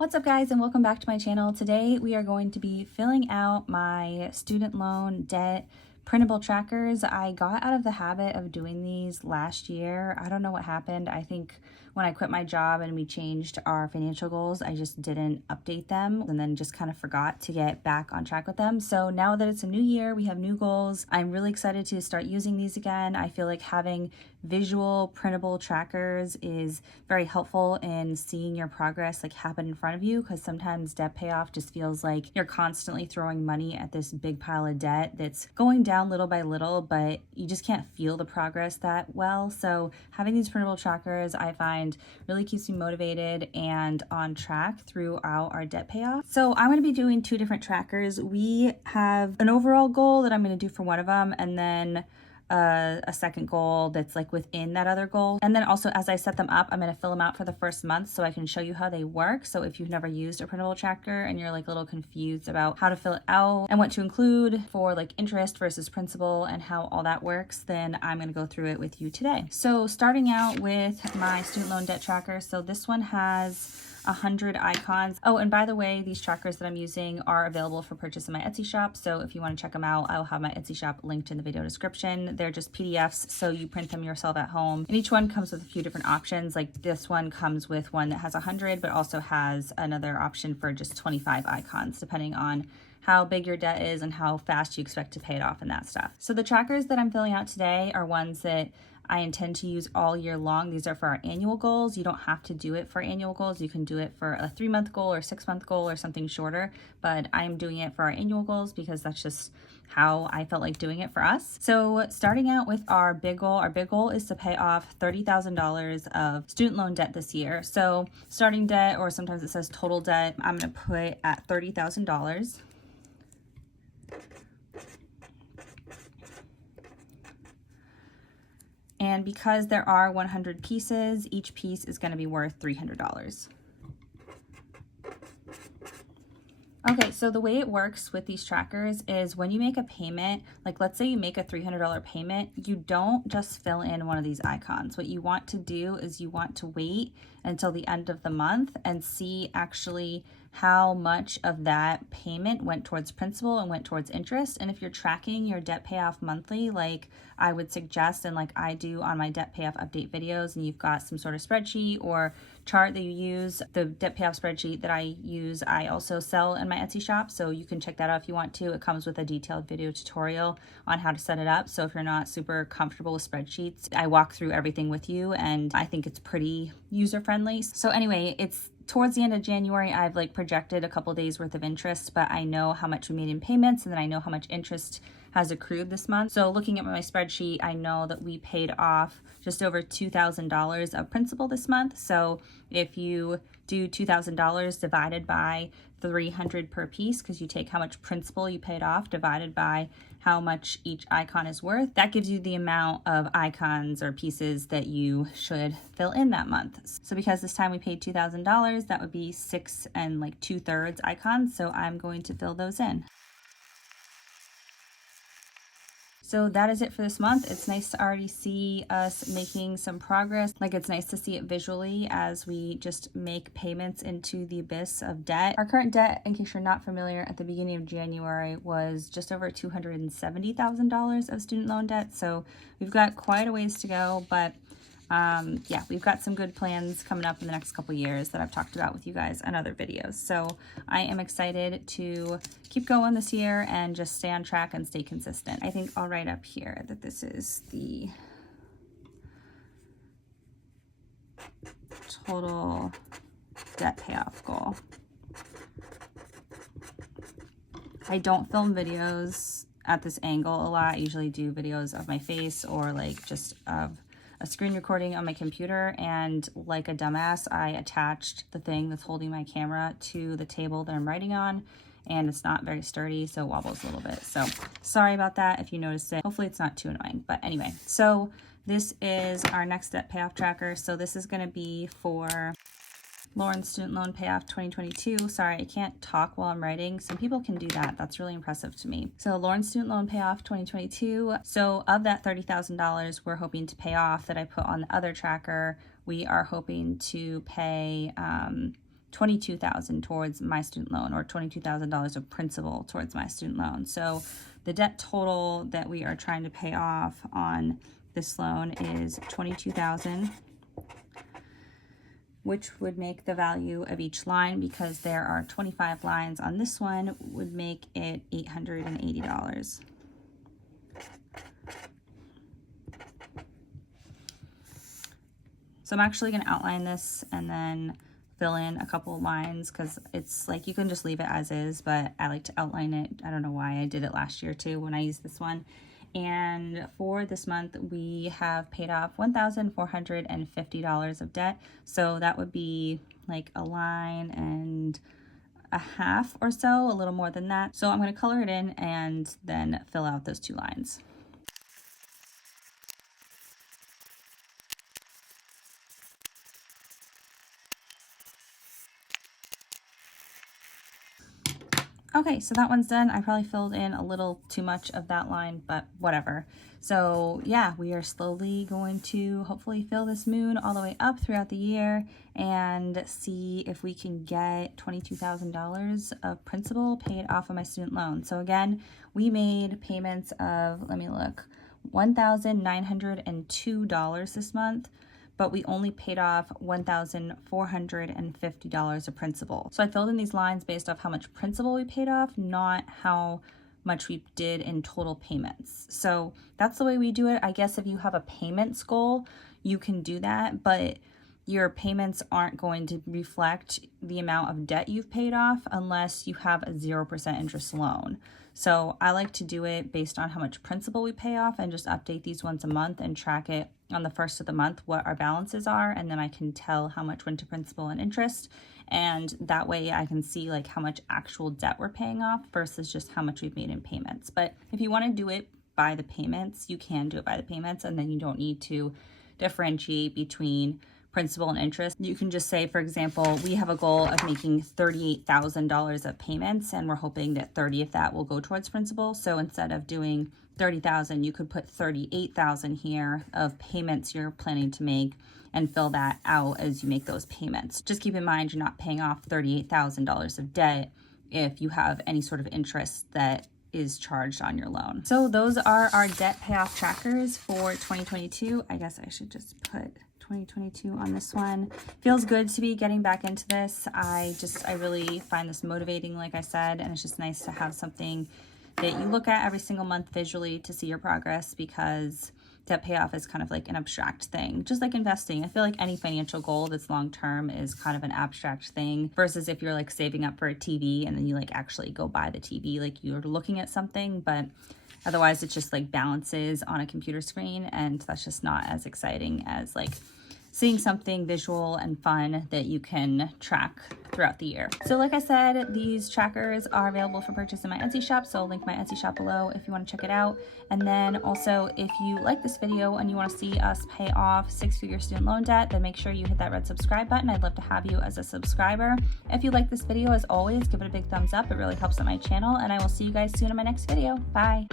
What's up guys, and welcome back to my channel. Today we are going to be filling out my student loan debt printable trackers. I got out of the habit of doing these last year. I don't know what happened. I think when I quit my job and we changed our financial goals, I just didn't update them and then just kind of forgot to get back on track with them. So now that it's a new year, we have new goals. I'm really excited to start using these again. I feel like having visual printable trackers is very helpful in seeing your progress like happen in front of you, because sometimes debt payoff just feels like you're constantly throwing money at this big pile of debt that's going down little by little, but you just can't feel the progress that well. So having these printable trackers, I find really keeps me motivated and on track throughout our debt payoff. So I'm going to be doing two different trackers. We have an overall goal that I'm going to do for one of them, and then a second goal that's like within that other goal. And then also as I set them up, I'm going to fill them out for the first month so I can show you how they work. So if you've never used a printable tracker and you're like a little confused about how to fill it out and what to include for like interest versus principal and how all that works, then I'm going to go through it with you today. So starting out with my student loan debt tracker. So this one has 100 icons. Oh, and by the way, these trackers that I'm using are available for purchase in my Etsy shop. So if you want to check them out, I'll have my Etsy shop linked in the video description. They're just PDFs, so you print them yourself at home. And each one comes with a few different options. Like this one comes with one that has 100, but also has another option for just 25 icons, depending on how big your debt is and how fast you expect to pay it off and that stuff. So the trackers that I'm filling out today are ones that I intend to use all year long. These are for our annual goals. You don't have to do it for annual goals. You can do it for a 3-month goal or 6-month goal or something shorter, but I'm doing it for our annual goals because that's just how I felt like doing it for us. So starting out with our big goal is to pay off $30,000 of student loan debt this year. So starting debt, or sometimes it says total debt, I'm gonna put at $30,000. And because there are 100 pieces, each piece is going to be worth $300. Okay, so the way it works with these trackers is when you make a payment, like let's say you make a $300 payment, you don't just fill in one of these icons. What you want to do is you want to wait until the end of the month and see actually how much of that payment went towards principal and went towards interest. And if you're tracking your debt payoff monthly, like I would suggest, and like I do on my debt payoff update videos, and you've got some sort of spreadsheet or chart that you use, the debt payoff spreadsheet that I use, I also sell in my Etsy shop. So you can check that out if you want to. It comes with a detailed video tutorial on how to set it up. So if you're not super comfortable with spreadsheets, I walk through everything with you, and I think it's pretty user-friendly. So anyway, it's towards the end of January. I've like projected a couple days worth of interest, but I know how much we made in payments, and then I know how much interest has accrued this month. So looking at my spreadsheet, I know that we paid off just over $2,000 of principal this month. So if you do $2,000 divided by 300 per piece, because you take how much principal you paid off divided by how much each icon is worth, that gives you the amount of icons or pieces that you should fill in that month. So because this time we paid $2,000, that would be 6 2/3 icons. So I'm going to fill those in. So that is it for this month. It's nice to already see us making some progress. Like, it's nice to see it visually as we just make payments into the abyss of debt. Our current debt, in case you're not familiar, at the beginning of January was just over $270,000 of student loan debt. So we've got quite a ways to go, but yeah, we've got some good plans coming up in the next couple years that I've talked about with you guys in other videos. So I am excited to keep going this year and just stay on track and stay consistent. I think I'll write up here that this is the total debt payoff goal. I don't film videos at this angle a lot. I usually do videos of my face or like just of a screen recording on my computer, and like a dumbass, I attached the thing that's holding my camera to the table that I'm writing on, and it's not very sturdy, so it wobbles a little bit. So sorry about that if you noticed it. Hopefully it's not too annoying, but anyway. So this is our next debt payoff tracker. So this is gonna be for Lauren's student loan payoff 2022. Sorry, I can't talk while I'm writing. Some people can do that. That's really impressive to me. So Lauren's student loan payoff 2022. So of that $30,000 we're hoping to pay off that I put on the other tracker, we are hoping to pay $22,000 towards my student loan, or $22,000 of principal towards my student loan. So the debt total that we are trying to pay off on this loan is $22,000, which would make the value of each line, because there are 25 lines on this one, would make it $880. So I'm actually going to outline this and then fill in a couple of lines, because it's like you can just leave it as is, but I like to outline it. I don't know why. I did it last year too when I used this one. And for this month, we have paid off $1,450 of debt. So that would be like a line and a half or so, a little more than that. So I'm going to color it in and then fill out those 2 lines. Okay, so that one's done. I probably filled in a little too much of that line, but whatever. So yeah, we are slowly going to hopefully fill this moon all the way up throughout the year and see if we can get $22,000 of principal paid off of my student loan. So again, we made payments of, let me look, $1,902 this month, but we only paid off $1,450 of principal. So I filled in these lines based off how much principal we paid off, not how much we did in total payments. So that's the way we do it. I guess if you have a payments goal, you can do that, but your payments aren't going to reflect the amount of debt you've paid off unless you have a 0% interest loan. So I like to do it based on how much principal we pay off and just update these once a month and track it on the first of the month what our balances are, and then I can tell how much went to principal and interest, and that way I can see like how much actual debt we're paying off versus just how much we've made in payments. But if you want to do it by the payments, you can do it by the payments, and then you don't need to differentiate between principal and interest. You can just say, for example, we have a goal of making $38,000 of payments, and we're hoping that 30 of that will go towards principal. So instead of doing 30,000, you could put 38,000 here of payments you're planning to make and fill that out as you make those payments. Just keep in mind, you're not paying off $38,000 of debt if you have any sort of interest that is charged on your loan. So those are our debt payoff trackers for 2022. I guess I should just put 2022 on this one. Feels good to be getting back into this. I really find this motivating, like I said, and it's just nice to have something that you look at every single month visually to see your progress, because debt payoff is kind of like an abstract thing, just like investing. I feel like any financial goal that's long-term is kind of an abstract thing versus if you're like saving up for a TV and then you like actually go buy the TV, like you're looking at something, but otherwise it's just like balances on a computer screen, and that's just not as exciting as like seeing something visual and fun that you can track throughout the year. So like I said, these trackers are available for purchase in my Etsy shop, so I'll link my Etsy shop below if you want to check it out. And then also, if you like this video and you want to see us pay off 6-figure student loan debt, then make sure you hit that red subscribe button. I'd love to have you as a subscriber. If you like this video, as always, give it a big thumbs up. It really helps out my channel, and I will see you guys soon in my next video. Bye.